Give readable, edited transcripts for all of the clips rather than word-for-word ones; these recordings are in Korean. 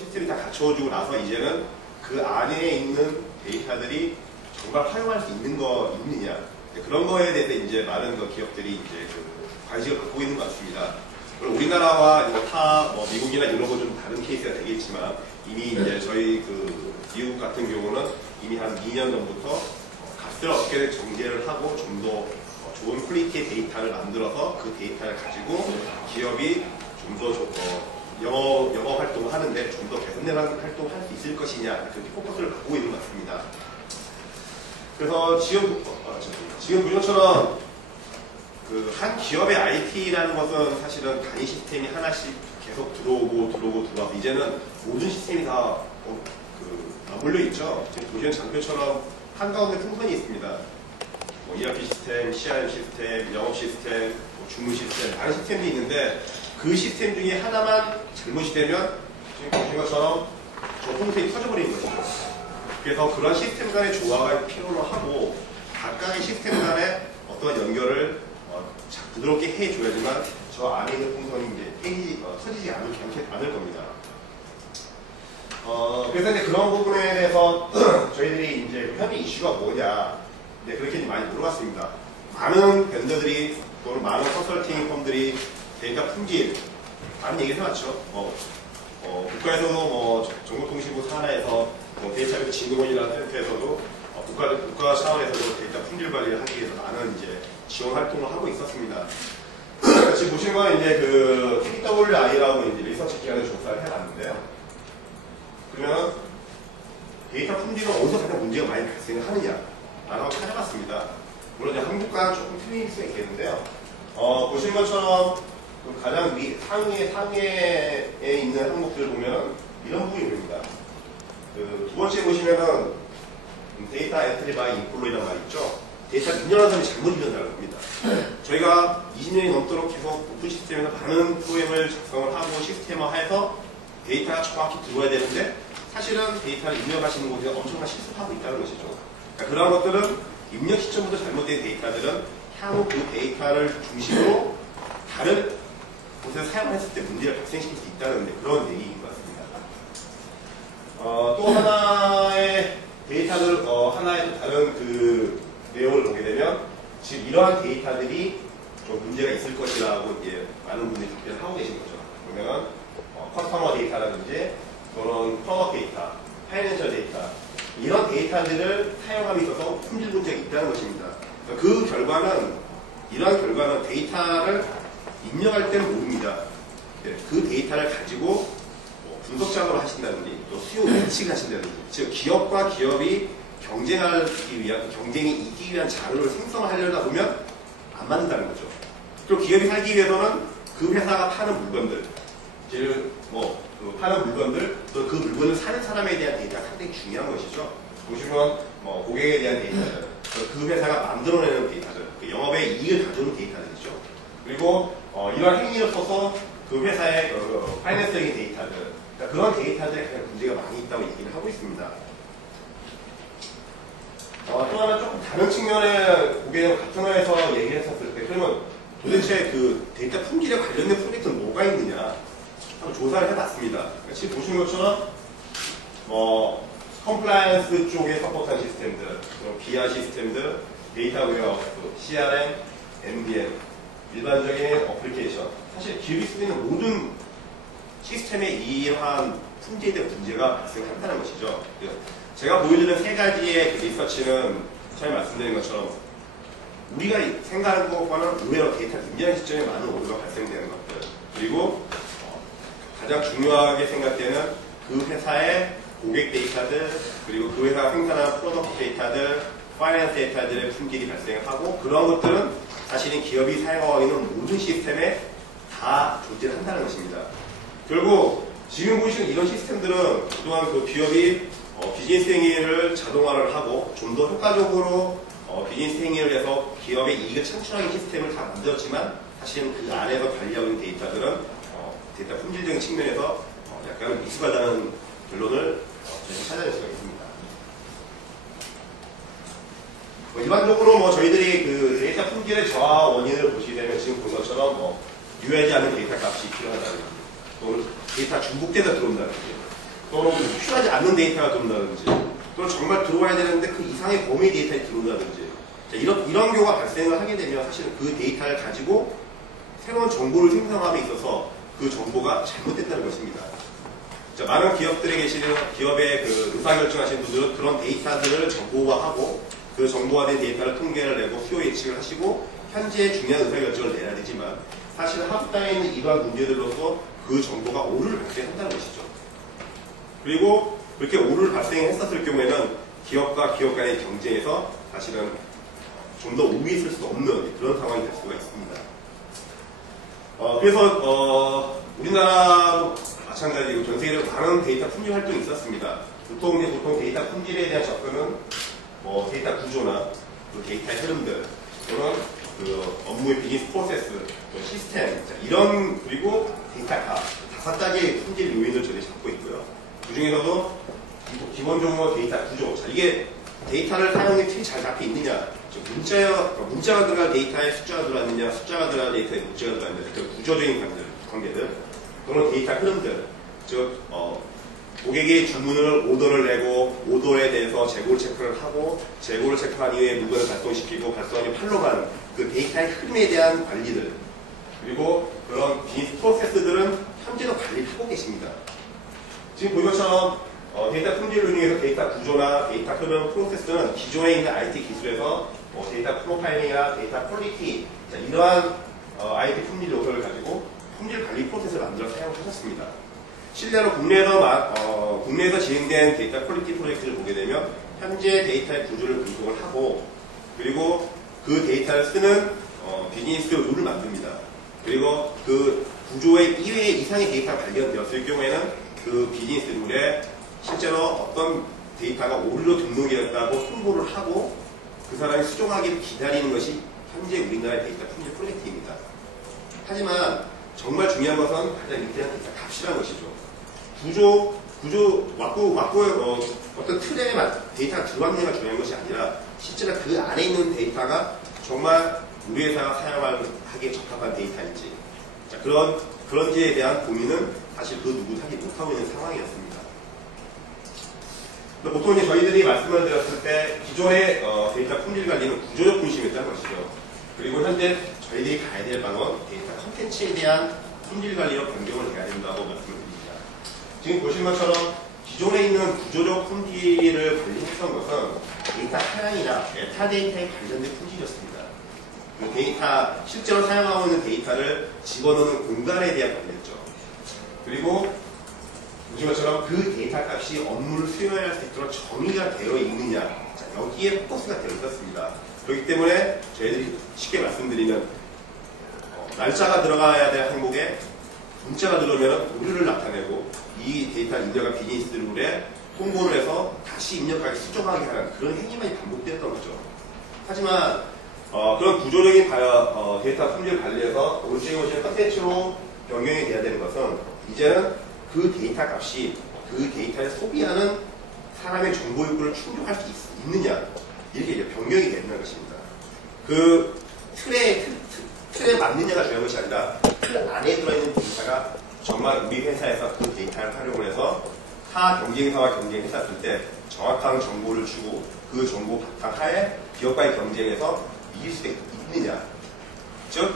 시스템이 다 갖춰주고 나서 이제는 그 안에 있는 데이터들이 정말 활용할 수 있는 거 있느냐, 그런 거에 대해서 이제 많은 기업들이 이제 관심을 갖고 있는 것 같습니다. 물론 우리나라와 미국이나 유럽은 좀 다른 케이스가 되겠지만 이미 이제 저희 미국 같은 경우는 이미 한 2년 전부터 값을 어떻게 정제를 하고 좀 더 좋은 퀄리티의 데이터를 만들어서 그 데이터를 가지고 기업이 좀 더 영어 활동을 하는데 좀 더 개선된 활동을 할 수 있을 것이냐, 그렇게 포커스를 갖고 있는 것 같습니다. 그래서 지금 보신 것처럼 한 기업의 IT라는 것은 사실은 단위 시스템이 하나씩 계속 들어와서 이제는 모든 시스템이 다 맞물려 있죠. 지금 보시는 장표처럼 한가운데 풍선이 있습니다. ERP 시스템, CRM 시스템, 영업 시스템, 주문 시스템, 다른 시스템도 있는데 그 시스템 중에 하나만 잘못이 되면 지금 보신 것처럼 저 풍선이 터져버리는 거죠. 그래서 그런 시스템 간의 조화가 필요로 하고 각각의 시스템 간의 어떤 연결을 부드럽게 해줘야지만 저 안에 있는 풍선이 이제 터지지 않을 겁니다. 그래서 이제 그런 부분에 대해서 저희들이 이제 현재 이슈가 뭐냐, 그렇게 많이 물어봤습니다. 많은 벤더들이 또는 많은 컨설팅 펌들이 데이터 품질 많은 얘기를 해왔죠. 국가에서도 정보통신부 산하에서 데이터베이스 진흥원이라는 센터에서도 국가 차원에서도 데이터 품질 관리를 하기 위해서 많은 이제 지원 활동을 하고 있었습니다. 지금 보시는 건 이제 TWI라고 이제 리서치 기관에서 조사를 해봤는데요. 그러면 데이터 품질은 어디서 가장 문제가 많이 발생을 하느냐 라고 찾아봤습니다. 물론 이제 한국과는 조금 틀릴 수 있겠는데요. 보시는 것처럼 가장 상위에 있는 항목들을 보면 이런 부분이 보입니다. 두 번째 보시면은 데이터 엔트리 바이 인플로이라는 말 있죠. 데이터 입력하는 사람이 잘못 입력한다는 겁니다. 저희가 20년이 넘도록 계속 오픈 시스템에서 많은 프로그램을 작성을 하고 시스템화해서 데이터가 정확히 들어와야 되는데 사실은 데이터를 입력하시는 곳에 엄청난 실수를 하고 있다는 것이죠. 그러니까 그런 것들은 입력 시점부터 잘못된 데이터들은 향후 그 데이터를 중심으로 다른 곳에서 사용했을 때 문제를 발생시킬 수 있다는 그런 얘기인 것 같습니다. 또 하나의 데이터들, 하나의 또 다른 내용을 보게 되면 지금 이러한 데이터들이 좀 문제가 있을 것이라고 이제 많은 분들이 답변을 하고 계신 거죠. 그러면 커스터머 데이터라든지 또는 프로덕트 데이터, 파이낸셜 데이터, 이런 데이터들을 사용함에 있어서 품질 문제가 있다는 것입니다. 이러한 결과는 데이터를 입력할 때는 모릅니다. 그 데이터를 가지고 분석 작업을 하신다든지 또 수요 예측을 하신다든지, 즉 기업과 기업이 경쟁하기 위한, 경쟁이 이기기 위한 자료를 생성하려다 보면 안 맞는다는 거죠. 그리고 기업이 살기 위해서는 그 회사가 파는 물건들, 파는 물건들, 또 그 물건을 사는 사람에 대한 데이터가 상당히 중요한 것이죠. 보시면 고객에 대한 데이터들, 그 회사가 만들어내는 데이터들, 영업의 이익을 가져오는 데이터들이죠. 그리고 이러한 행위를 써서 그 회사의 파이낸스적인 데이터들, 그러니까 그런 데이터들에 가장 문제가 많이 있다고 얘기를 하고 있습니다. 또 하나 조금 다른 측면의 고객을 같은 회사에서 얘기를 했었을 때, 그러면 도대체 그 데이터 품질에 관련된 프로젝트는 뭐가 있느냐 한번 조사를 해봤습니다. 그러니까 지금 보시는 것처럼 컴플라이언스 쪽에 서포트한 시스템들, BI 시스템들, 데이터 웨어하우스, CRM, MDM, 일반적인 어플리케이션, 사실 기업이 쓰고 있는 모든 시스템에 이러한 품질에 대한 문제가 발생한다는 것이죠. 제가 보여드리는 세 가지의 리서치는 처음에 말씀드린 것처럼 우리가 생각하는 것과는 의외로 데이터를 입력하는 시점에 많은 오류가 발생되는 것들, 그리고 가장 중요하게 생각되는 그 회사의 고객 데이터들, 그리고 그 회사가 생산하는 프로덕트 데이터들, 파이낸스 데이터들의 품질이 발생하고, 그런 것들은 사실은 기업이 사용하고 있는 모든 시스템에 다 존재한다는 것입니다. 결국 지금 보시는 이런 시스템들은 그동안 그 기업이 비즈니스 행위를 자동화를 하고 좀 더 효과적으로 비즈니스 행위를 해서 기업의 이익을 창출하는 시스템을 다 만들었지만, 사실은 그 안에서 관리하고 있는 데이터들은 데이터 품질적인 측면에서 약간 미숙하다는 결론을 찾아낼 수가 있습니다. 일반적으로 저희들이 그 데이터 품질의 저하 원인을 보시게 되면 지금 본 것처럼 유효하지 않은 데이터 값이 필요하다는 거, 또는 데이터 중복돼서 들어온다는 거, 또는 필요하지 않는 데이터가 들어온다든지, 또는 정말 들어와야 되는데 그 이상의 범위 데이터가 들어온다든지, 자, 이런 경우가 발생을 하게 되면 사실은 그 데이터를 가지고 새로운 정보를 생성함에 있어서 그 정보가 잘못됐다는 것입니다. 자, 많은 기업들에 계시는 기업의 그 의사결정하시는 분들은 그런 데이터들을 정보화하고 그 정보화된 데이터를 통계를 내고 수요 예측을 하시고 현재 중요한 의사결정을 내야 되지만 사실 한국땅에 있는 이러한 문제들로서 그 정보가 오류를 발생한다는 것이죠. 그리고 그렇게 오류를 발생했었을 경우에는 기업과 기업 간의 경쟁에서 사실은 좀 더 우위에 있을 수 없는 그런 상황이 될 수가 있습니다. 그래서 우리나라도 마찬가지고 전 세계적으로 많은 데이터 품질 활동이 있었습니다. 보통 데이터 품질에 대한 접근은 뭐 데이터 구조나 그 데이터의 흐름들 또는 그 업무의 비즈니스 프로세스, 시스템 이런 그리고 데이터 다섯 가지의 품질 요인을 저희 잡고 있고요. 그 중에서도 기본적으로 데이터 구조. 자, 이게 데이터를 사용의 틀이 잘 잡혀 있느냐, 문자가 들어갈 데이터에 숫자가 들어갔느냐, 숫자가 들어갈 데이터에 문자가 들어갔느냐, 그 구조적인 관계들, 또는 데이터 흐름들, 즉 고객이 주문을 오더를 내고 오더에 대해서 재고를 체크를 하고 재고를 체크한 이후에 물건을 발송시키고 발송한 이후 팔로우하는 그 데이터의 흐름에 대한 관리들, 그리고 그런 비즈니스 프로세스들은 현재도 관리를 하고 계십니다. 지금 보신 것처럼 데이터 품질 운영에서 데이터 구조나 데이터 흐름 프로세스는 기존에 있는 IT 기술에서 데이터 프로파일링이나 데이터 퀄리티, 이러한 IT 품질 요소를 가지고 품질 관리 프로세스를 만들어 사용하셨습니다. 실제로 국내에서 진행된 데이터 퀄리티 프로젝트를 보게 되면 현재 데이터의 구조를 분석을 하고 그리고 그 데이터를 쓰는 비즈니스 룰을 만듭니다. 그리고 그 구조의 이외의 이상의 데이터가 발견되었을 경우에는 그 비즈니스 룰에 실제로 어떤 데이터가 오류로 등록되었다고 홍보를 하고 그 사람이 수정하기를 기다리는 것이 현재 우리나라의 데이터 품질 프로젝트입니다. 하지만 정말 중요한 것은 가장 밑에는 데이터 값이라는 것이죠. 어떤 틀에 데이터가 들어왔느냐가 중요한 것이 아니라 실제로 그 안에 있는 데이터가 정말 우리 회사가 사용하기에 적합한 데이터인지, 자, 그런지에 대한 고민은 사실 그 누구도 하지 못하고 있는 상황이었습니다. 보통 이제 저희들이 말씀을 드렸을 때 기존의 데이터 품질 관리는 구조적 중심이었다는 것이죠. 그리고 현재 저희들이 가야 될 방은 데이터 컨텐츠에 대한 품질 관리로 변경을 해야 된다고 말씀을 드립니다. 지금 보신 것처럼 기존에 있는 구조적 품질을 관리했던 것은 데이터 하향이나 메타데이터에 관련된 품질이었습니다. 그 데이터, 실제로 사용하고 있는 데이터를 집어넣는 공간에 대한 관리였죠. 그리고 보신 것처럼 그 데이터 값이 업무를 수행할 수 있도록 정의가 되어 있느냐, 자, 여기에 포커스가 되어 있었습니다. 그렇기 때문에 저희들이 쉽게 말씀드리면 날짜가 들어가야 될 항목에 문자가 들어오면 오류를 나타내고 이 데이터 입력한 비즈니스 룰에 홍보를 해서 다시 입력하기 수정하게 하는 그런 행위만이 반복되었던 거죠. 하지만 그런 구조적인 데이터 품질 관리에서 오른쪽에 보시는 컨텐츠로 변경이 돼야 되는 것은 이제는 그 데이터 값이 그 데이터를 소비하는 사람의 정보 욕구를 충족할 수 있느냐, 이렇게 이제 변경이 되는 것입니다. 그 틀에 맞느냐가 중요한 것이 아니라 틀 안에 들어있는 데이터가 정말 우리 회사에서 그 데이터를 활용을 해서 타 경쟁사와 경쟁했을 때 정확한 정보를 주고 그 정보 바탕하에 기업과의 경쟁에서 이길 수 있느냐. 즉,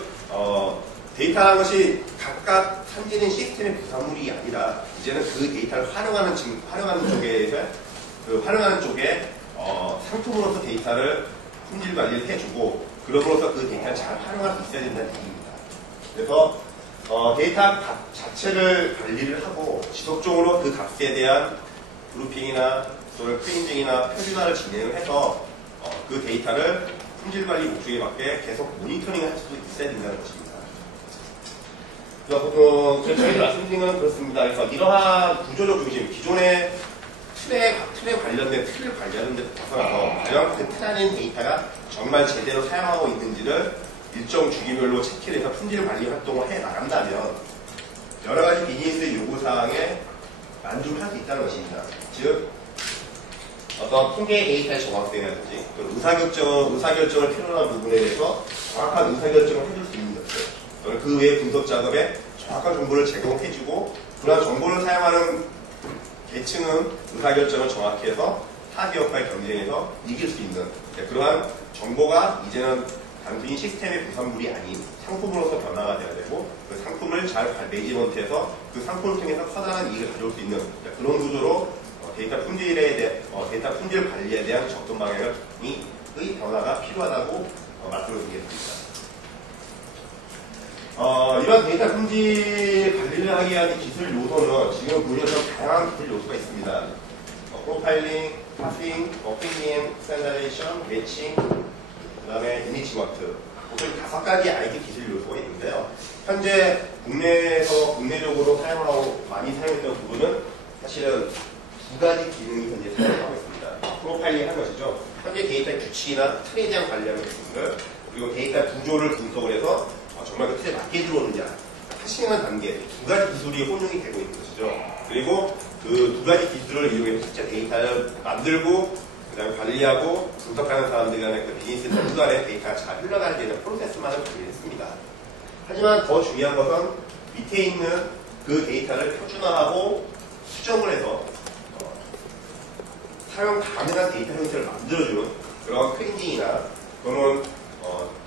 데이터라는 것이 각각 산재된 시스템의 부산물이 아니라 이제는 그 데이터를 활용하는 쪽에 상품으로서 데이터를 품질 관리를 해주고 그럼으로써 그 데이터를 잘 활용할 수 있어야 된다는 얘기입니다. 그래서 데이터 값 자체를 관리를 하고 지속적으로 그 값에 대한 그룹핑이나 또는 클린징이나 표준화를 진행을 해서 그 데이터를 품질 관리 목적에 맞게 계속 모니터링을 할 수도 있어야 된다는 것입니다. 그래서 보통 저희가 말씀드린 건 그렇습니다. 그래서 이러한 구조적 중심, 기존의 틀을 관리하는 데 벗어나서 과연 그 틀 안에 있는 데이터가 정말 제대로 사용하고 있는지를 일정 주기별로 체크를 해서 품질 관리 활동을 해 나간다면 여러 가지 비즈니스 요구사항에 만족을 할 수 있다는 것입니다. 즉, 어떤 통계 데이터의 정확성이라든지 의사결정을 필요로 하는 부분에 대해서 정확한 의사결정을 해줄 수 있는 것들, 또는 그 외의 분석 작업에 정확한 정보를 제공해주고 그런 정보를 사용하는 계층은 의사결정을 정확히 해서 타 기업과의 경쟁에서 이길 수 있는 그러한 정보가 이제는 단순히 시스템의 부산물이 아닌 상품으로서 변화가 돼야 되고 그 상품을 잘 매니지먼트해서 그 상품을 통해서 커다란 이익을 가져올 수 있는 그런 구조로 데이터 품질 관리에 대한 접근 방향의 변화가 필요하다고 말씀드리겠습니다. 이런 데이터 품질 관리를 하기 위한 기술 요소는 지금 보시면 다양한 기술 요소가 있습니다. 프로파일링, 파싱, 프리미엄, 스탠다레이션, 매칭, 그 다음에 이니치먼트. 보통 5가지 IT 기술 요소가 있는데요. 현재 국내적으로 사용하고 많이 사용했던 부분은 사실은 2가지 기능이 현재 사용하고 있습니다. 프로파일링 한 것이죠. 현재 데이터의 규칙이나 틀에 대한 관리하는 부분들, 그리고 데이터 구조를 분석을 해서 정말 그 틀에 맞게 들어오느냐, 파싱하는 단계, 2가지 기술이 혼용이 되고 있는 것이죠. 그리고 그 2가지 기술을 이용해서 실제 데이터를 만들고, 그 다음에 관리하고, 분석하는 사람들 간의 그 비즈니스 모두 간의 데이터가 잘 흘러가야 되는 프로세스만을 관리했습니다. 하지만 더 중요한 것은 밑에 있는 그 데이터를 표준화하고 수정을 해서 사용 가능한 데이터 형태를 만들어주는 그런 클렌징이나 또는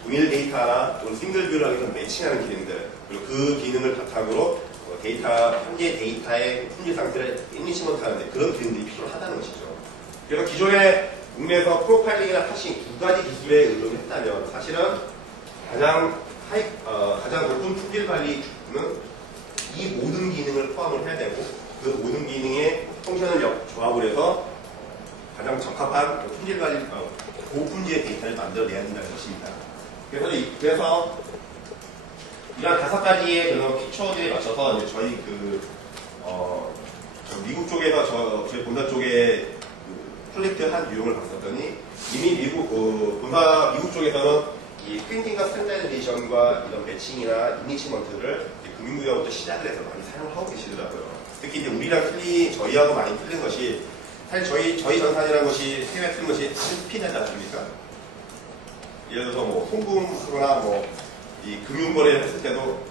동일 데이터나 또는 싱글 뷰를 하기 위해서 매칭하는 기능들, 그리고 그 기능을 바탕으로 현재 데이터의 품질 상태를 이니시먼트 하는데 그런 기능들이 필요하다는 것이죠. 그래서 기존에 국내에서 프로파일링이나 파싱 2가지 기술에 의존을 했다면 사실은 가장 높은 품질 관리 기술은 이 모든 기능을 포함을 해야 되고 그 모든 기능의 펑션을 조합을 해서 가장 적합한 품질 관리, 고품질의 데이터를 만들어내야 된다는 것입니다. 그래서 이런 5가지의 그런 피처들에 맞춰서 이제 저희 미국 쪽에서 저희 본사 쪽에 프로젝트 한 유형을 봤었더니 이미 미국 쪽에서는 이 클렌징과 스탠다이제이션과 이런 매칭이나 이니치먼트를 금융부여부터 시작을 해서 많이 사용을 하고 계시더라고요. 특히 이제 우리랑 저희하고 많이 틀린 것이 사실 저희 전산이라는 것이 해외에 틀린 것이 스피드하지 않습니까? 예를 들어서 뭐 송금하거나 이 금융거래를 했을 때도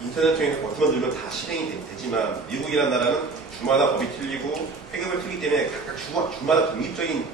인터넷 통해서 버튼만 누르면 다 실행이 되지만 미국이라는 나라는 주마다 법이 틀리고 회급을 틀기 때문에 각각 주마다 독립적인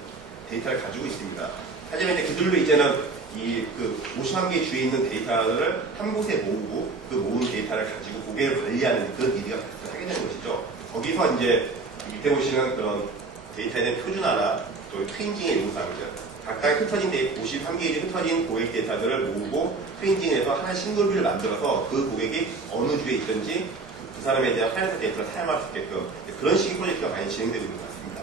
데이터를 가지고 있습니다. 하지만 이제 그들도 이제는 그 51개의 주에 있는 데이터를 한 곳에 모으고 그 모은 데이터를 가지고 고객을 관리하는 그런 일을 하게 되는 것이죠. 거기서 이제 밑에 보시는 그런 데이터에 대한 표준화나 또 클렌징의 요소들 각각 53개의 흩어진 고객 데이터들을 모으고 클렌징해서 하나의 싱글뷰를 만들어서 그 고객이 어느 주에 있든지 그 사람에 대한 파이낸셜 데이터를 사용할 수 있게끔 그런 식의 프로젝트가 많이 진행되고 있는 것 같습니다.